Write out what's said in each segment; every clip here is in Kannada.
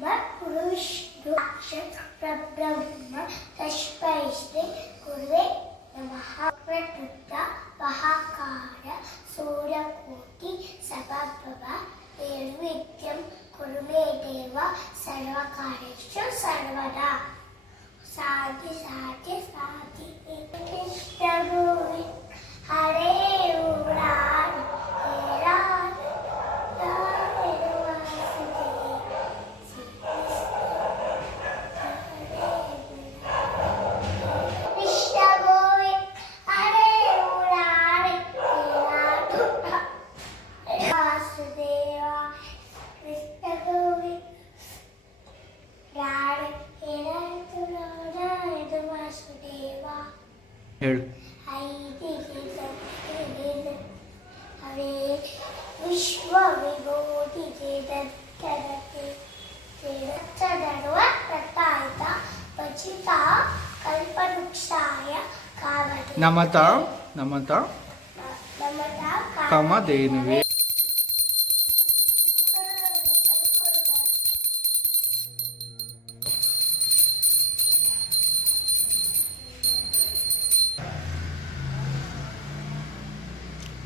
पुरुषो परब्रह्म तस्मै श्री गुरुवे नमः। प्रकृत महाकार सूर्यकोटि समप्रभ निर्विघ्नं कुरु मे देव सर्वकार्येषु सर्वदा। साधि साधि साधि कृष्ण गोविंद हरे मुरारी हे राधे राधे वासुदेव कृष्ण गोविंद हरे मुरारी हे राधे वासुदेव कृष्ण गोविंद राधे हे राधे वासुदेव ಹೇಳು. हरे विश्व विभूति प्रतायित पचिता कल्पवृक्षाय ನಮತಾ ಕಾಮಧೇನುವೆ.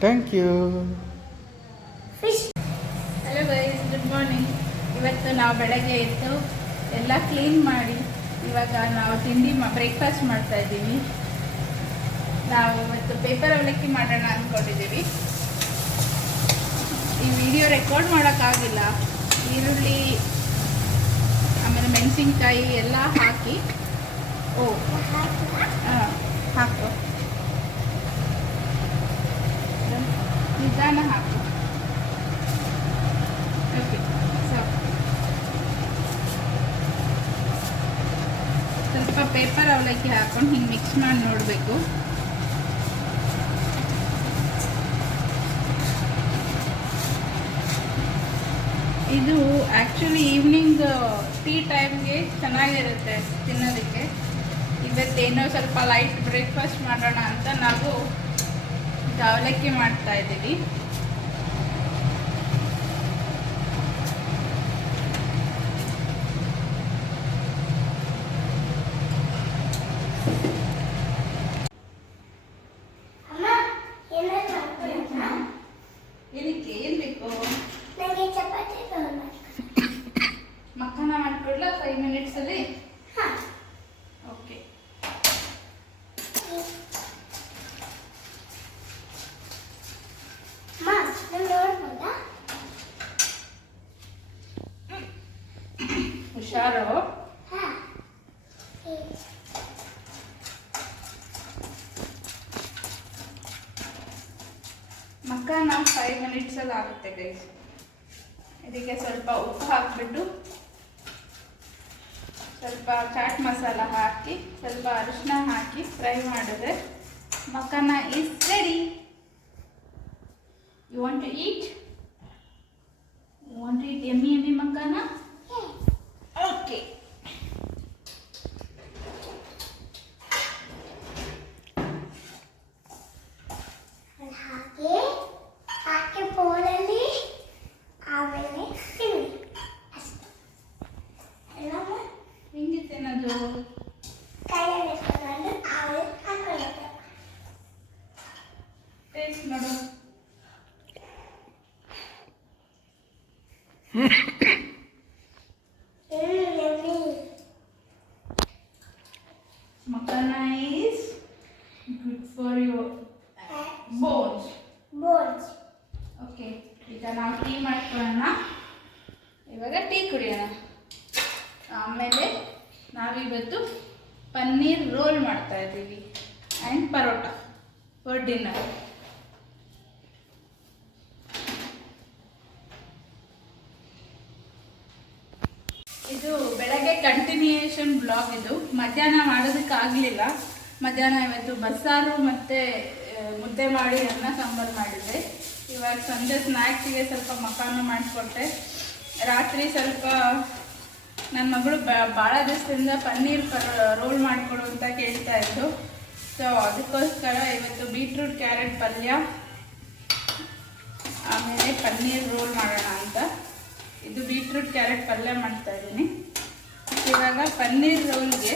Thank you. Hello guys, good morning. ಇವತ್ತು ನಾವು ಬೆಳಗ್ಗೆ ಎದ್ದು ಎಲ್ಲ ಕ್ಲೀನ್ ಮಾಡಿ ಇವಾಗ ನಾವು ಬ್ರೇಕ್ಫಾಸ್ಟ್ ಮಾಡ್ತಾ ಇದ್ದೀವಿ. ನಾವು ಇವತ್ತು ಪೇಪರ್ ಅವಲಕ್ಕಿ ಮಾಡೋಣ ಅಂದ್ಕೊಂಡಿದ್ದೀವಿ. ಈ ವಿಡಿಯೋ ರೆಕಾರ್ಡ್ ಮಾಡೋಕ್ಕಾಗಿಲ್ಲ. ಈರುಳ್ಳಿ ಆಮೇಲೆ ಮೆಣಸಿನ್ಕಾಯಿ ಎಲ್ಲ ಹಾಕಿ ಹಾಕು, ನಿಧಾನ ಹಾಕು. ಓಕೆ, ಸ್ವಲ್ಪ ಪೇಪರ್ ಅವಲಕ್ಕಿ ಹಾಕೊಂಡು ಹಿಂಗೆ ಮಿಕ್ಸ್ ಮಾಡಿ ನೋಡಬೇಕು. ಇದು ಆ್ಯಕ್ಚುಲಿ ಈವ್ನಿಂಗ್ ಟೀ ಟೈಮ್ಗೆ ಚೆನ್ನಾಗಿರುತ್ತೆ ತಿನ್ನೋದಕ್ಕೆ. ಇವತ್ತೇನೋ ಸ್ವಲ್ಪ ಲೈಟ್ ಬ್ರೇಕ್ಫಾಸ್ಟ್ ಮಾಡೋಣ ಅಂತ ನಾವು ಅವಲಕ್ಕಿ ಮಾಡ್ತಾ ಇದ್ದೀವಿ. ಏನಕ್ಕೆ ಏನು ಬೇಕು? ಮಕ್ಕನ ಮಾಡ್ಕೊಡ್ಲಾ 5 ಮಿನಿಟ್ಸಲ್ಲಿ? ಓಕೆ. ಹುಷಾರು. ಮಕ್ಕನ 5 ಮಿನಿಟ್ಸಲ್ಲಿ ಆಗುತ್ತೆ ಗೈಸ್. ಇದಕ್ಕೆ ಸ್ವಲ್ಪ ಉಪ್ಪು ಹಾಕಿಬಿಟ್ಟು ಸ್ವಲ್ಪ ಚಾಟ್ ಮಸಾಲ ಹಾಕಿ ಸ್ವಲ್ಪ ಅರಿಶಿನ ಹಾಕಿ ಫ್ರೈ ಮಾಡಿದ್ರೆ makhana is ready. You want to eat? You want to eat yummy yummy makhana? Okay. ಹಾಕಿ ಪೋಲಲ್ಲಿ ಆಮೇಲೆ ತಿನ್ನಿ. ಹೆಂಗೆ ತಿನ್ನೋದು? ಕೈಯಲ್ಲಿ ಇಟ್ಕೊಂಡು ಆಮೇಲೆ ಹಾಕೊಳ್ಳೋದು. ಟೇಸ್ಟ್ ಮಾಡು. Makana is good for your bones. Okay, ಈಗ ನಾವು ಟೀ ಮಾಡ್ಕೊಳ್ಳೋಣ. ಇವಾಗ ಟೀ ಕುಡಿಯೋಣ. ಆಮೇಲೆ ನಾವಿವತ್ತು ಪನ್ನೀರ್ ರೋಲ್ ಮಾಡ್ತಾ ಇದ್ದೀವಿ ಆ್ಯಂಡ್ ಪರೋಟ ಫಾರ್ ಡಿನ್ನರ್. ಇದು ಬೆಳಗ್ಗೆ ಕಂಟಿನ್ಯೂಯೇಷನ್ ಬ್ಲಾಗ್. ಇದು ಮಧ್ಯಾಹ್ನ ಮಾಡೋದಕ್ಕಾಗಲಿಲ್ಲ. ಮಧ್ಯಾಹ್ನ ಇವತ್ತು ಬಸ್ಸಾರು ಮತ್ತು ಮುದ್ದೆ ಮಾಡಿ ಅನ್ನ ಸಾಂಬಾರು ಮಾಡಿದ್ದೆ. ಇವಾಗ ಸಂಜೆ ಸ್ನ್ಯಾಕ್ಸಿಗೆ ಸ್ವಲ್ಪ ಮಕಾನು ಮಾಡಿಕೊಟ್ಟೆ. ರಾತ್ರಿ ಸ್ವಲ್ಪ ನನ್ನ ಮಗಳು ಭಾಳ ದಿವಸದಿಂದ ಪನ್ನೀರ್ ರೋಲ್ ಮಾಡಿಕೊಡು ಅಂತ ಕೇಳ್ತಾ ಇದ್ದು. ಸೊ ಅದಕ್ಕೋಸ್ಕರ ಇವತ್ತು ಬೀಟ್ರೂಟ್ ಕ್ಯಾರೆಟ್ ಪಲ್ಯ ಆಮೇಲೆ ಪನ್ನೀರ್ ರೋಲ್ ಮಾಡೋಣ ಅಂತ ಇದು ಬೀಟ್ರೂಟ್ ಕ್ಯಾರೆಟ್ ಪಲ್ಯ ಮಾಡ್ತಾ ಇದ್ದೀನಿ. ಪನ್ನೀರ್ ರೋಲ್ಗೆ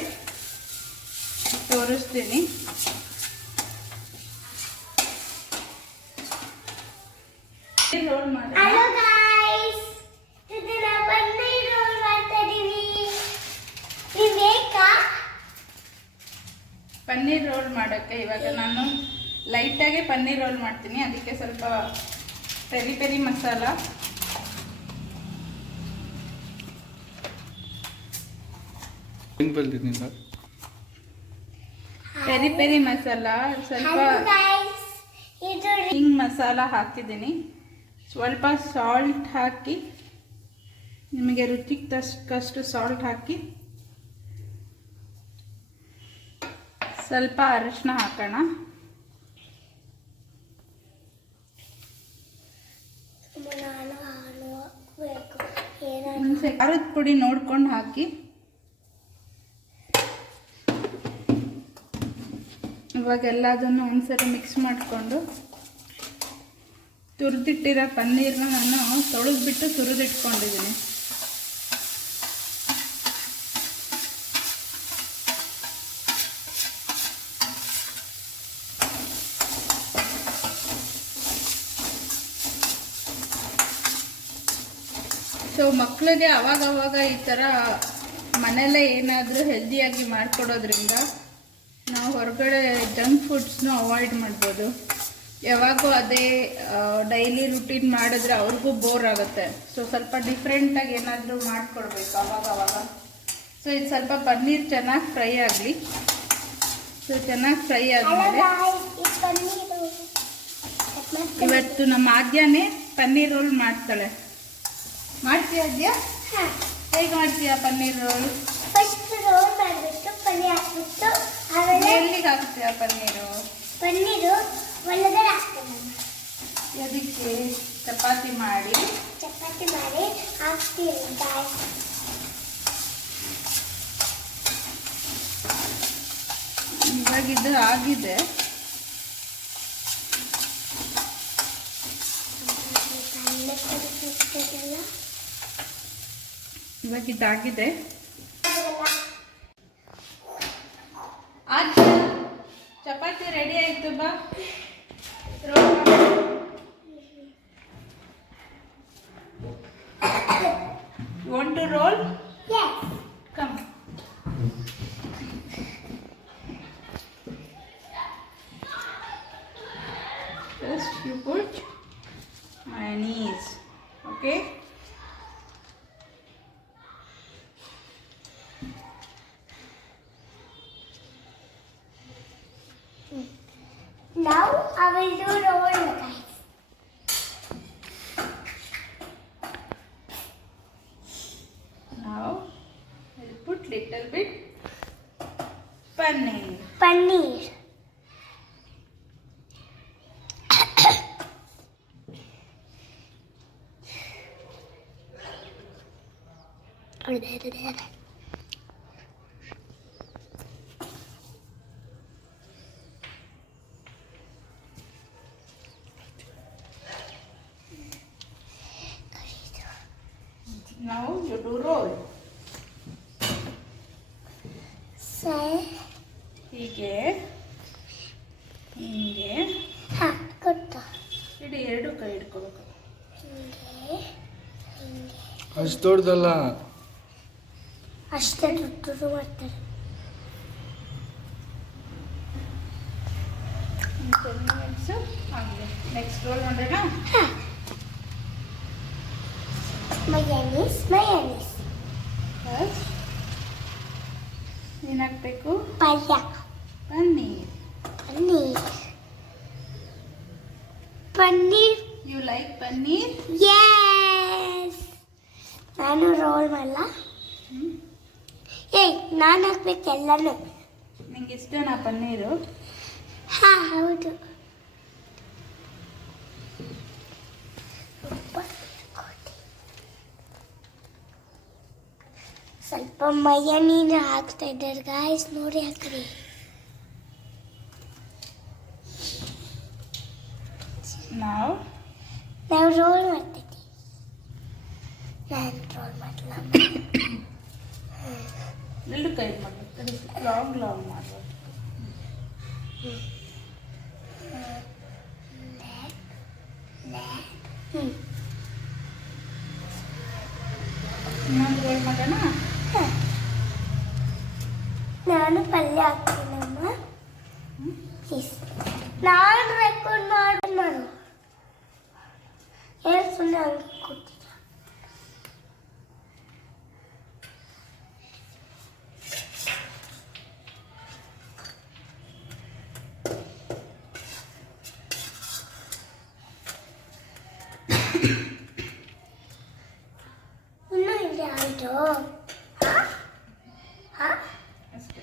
ತೋರಿಸ್ತೀನಿ. ರೋಲ್ ಮಾಡಿ ಹಲೋ ಗೈಸ್, ಇದನ್ನ ಪನ್ನೀರ್ ರೋಲ್ ಮಾಡ್ತಾ ಇದೀವಿ. ನೀವು ಬೇಕಾ? ಪನ್ನೀರ್ ರೋಲ್ ಮಾಡೋಕ್ಕೆ ಇವಾಗ ನಾನು ಲೈಟಾಗಿ ಪನ್ನೀರ್ ರೋಲ್ ಮಾಡ್ತೀನಿ. ಅದಕ್ಕೆ ಸ್ವಲ್ಪ peri peri masala, peri peri masala, ಸ್ವಲ್ಪ ಹಲೋ ಗೈಸ್, ಇದು ಹಿಂಗ್ ಮಸಾಲ ಹಾಕಿದ್ದೀನಿ. ಸ್ವಲ್ಪ ಸಾಲ್ಟ್ ಹಾಕಿ, ನಿಮಗೆ ರುಚಿಗೆ ತಕ್ಕಷ್ಟು ಸಾಲ್ಟ್ ಹಾಕಿ, ಸ್ವಲ್ಪ ಅರಿಶಿನ ಹಾಕೋಣ. ನಾನು ಬೇಕು ಏನೋ ಖಾರದ ಪುಡಿ ನೋಡ್ಕೊಂಡು ಹಾಕಿ. ಇವಾಗ ಎಲ್ಲದನ್ನು ಒಂದ್ಸರಿ ಮಿಕ್ಸ್ ಮಾಡಿಕೊಂಡು ತುರಿದಿಟ್ಟಿರೋ ಪನ್ನೀರ್ನ ನಾನು ತೊಳೆದ್ಬಿಟ್ಟು ತುರಿದಿಟ್ಕೊಂಡಿದ್ದೀನಿ. ಸೊ ಮಕ್ಕಳಿಗೆ ಅವಾಗವಾಗ ಈ ಥರ ಮನೆಯಲ್ಲೇ ಏನಾದರೂ ಹೆಲ್ದಿಯಾಗಿ ಮಾಡಿಕೊಡೋದ್ರಿಂದ ನಾವು ಹೊರಗಡೆ ಜಂಕ್ ಫುಡ್ಸ್ನು ಅವಾಯ್ಡ್ ಮಾಡ್ಬೋದು. ಯಾವಾಗೂ ಅದೇ ಡೈಲಿ ರುಟೀನ್ ಮಾಡಿದ್ರೆ ಅವ್ರಿಗೂ ಬೋರ್ ಆಗುತ್ತೆ. ಸೊ ಸ್ವಲ್ಪ ಡಿಫ್ರೆಂಟಾಗಿ ಏನಾದರೂ ಮಾಡಿಕೊಡ್ಬೇಕು ಅವಾಗವಾಗ. ಸೊ ಇದು ಸ್ವಲ್ಪ ಪನ್ನೀರ್ ಚೆನ್ನಾಗಿ ಫ್ರೈ ಆಗಲಿ. ಸೊ ಚೆನ್ನಾಗಿ ಫ್ರೈ ಆದಮೇಲೆ ಇವತ್ತು ನಮ್ಮ ಆದ್ಯಾನೇ ಪನ್ನೀರ್ ರೋಲ್ ಮಾಡ್ತಾಳೆ. ಮಾಡ್ತೀಯ ಆದ್ಯಾ? ಹೇಗೆ ಮಾಡ್ತೀಯಾ ಪನ್ನೀರ್ ರೋಲ್? ಫಸ್ಟ್ ರೋಲ್ ಮಾಡಿಬಿಟ್ಟು ಪನ್ನೀರ್ ಹಾಕ್ಬಿಟ್ಟು ಆಮೇಲೆ ಎಲ್ಲಿಗೆ ಹಾಕ್ತೀಯಾ ಪನ್ನೀರು? ಪನ್ನೀರು ಒಳಗಡೆ ಹಾಕ್ತೀನಿ. ಅದಕ್ಕೆ ಚಪಾತಿ ಮಾಡಿ ಹಾಕ್ತೀನಿ ಗಾಯ್ಸ್. ಇವಾಗ ಇದು ಆಗಿದೆ. ಇವಾಗ ಇದಾಗಿದೆ. ಆಯ್ತು, ಚಪಾತಿ ರೆಡಿ ಆಯ್ತು. ಬಾ ರೋಲ್ ಮಾಡು. You want to roll? Yes. Come. First you put mayonnaise. Okay? Now I will do roll guys. Now I'll put little bit paneer. Paneer. Now you do roll. Say. ಹೀಗೆ ಹಿಂಗೆ Ha, good. ಇಡೀ ಎರಡು ಕೈ ಇಟ್ಕೋಬೇಕು. ಹಿಂಗೆ ಅಷ್ಟು ದೊಡ್ಡದಲ್ಲ. ಅಷ್ಟೇ ದೊಡ್ಡದು ಮಾಡ್ತಾರೆ. 10 minutes ಆಗಿದೆ. ನೆಕ್ಸ್ಟ್ ರೋಲ್ ಮಾಡೋಣ. ಮಯೋನೀಸ್ ಫಸ್ಟ್ ಏನು ಹಾಕಬೇಕು? ಪಲ್ಯ paneer. Paneer you like paneer? Yes. ನಾನು ರೋಲ್ ಮಾಡಲ್ಲ. ಏಯ್, ನಾನು ಹಾಕ್ಬೇಕು ಎಲ್ಲನೂ. ನಿಂಗೆ ಇಷ್ಟನಾ ಪನ್ನೀರು? ಹಾ, ಹೌದು. ಸ್ವಲ್ಪ ಮಯೋನೀಸ್ ಹಾಕ್ತಾ ಇದ್ದಾರೆ ಗಾಯ್ಸ್, ನೋಡಿ ಹಾಕ್ರಿ. ನಾವು ರೋಲ್ ಮಾಡ್ತಿದ್ವಿ. ನಾನು ರೋಲ್ ಮಾಡಲ್ಲ. ಎರಡು ಕೈ ಮಾಡಬೇಕು, ಲಾಂಗ್ ಲಾಂಗ್ ಮಾಡಬೇಕು. ಇನ್ನೊಂದು ರೋಲ್ ಮಾಡೋಣ. ನಾನು ಪಲ್ಯ ಹಾಕ್ತೀನಮ್ಮ. ನಾನು ರೆಕಾರ್ಡ್ ಮಾಡು ಏನು ಸುಮ್ಮನೆ ಹಂಗೆ ಕೂತಿದ್ದ. ಇನ್ನೂ ಇದೆ ಆಯಿತು. ಅಷ್ಟೇ.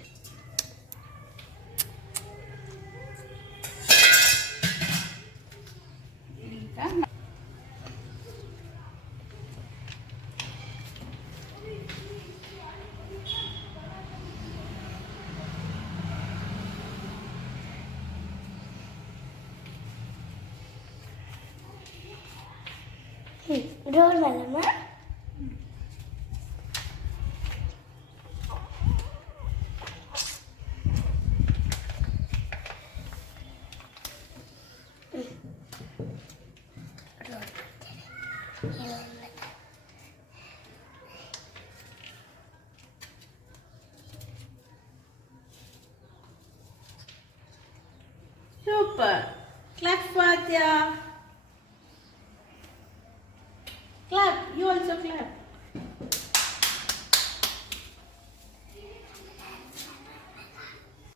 ಈಗ ರೋಲ್ ಮಾಡಮ್ಮ. ಸೂಪರ್. ಕ್ಲಾಪ್ ಫಾತ್ಯಾ. Clap. You also clap.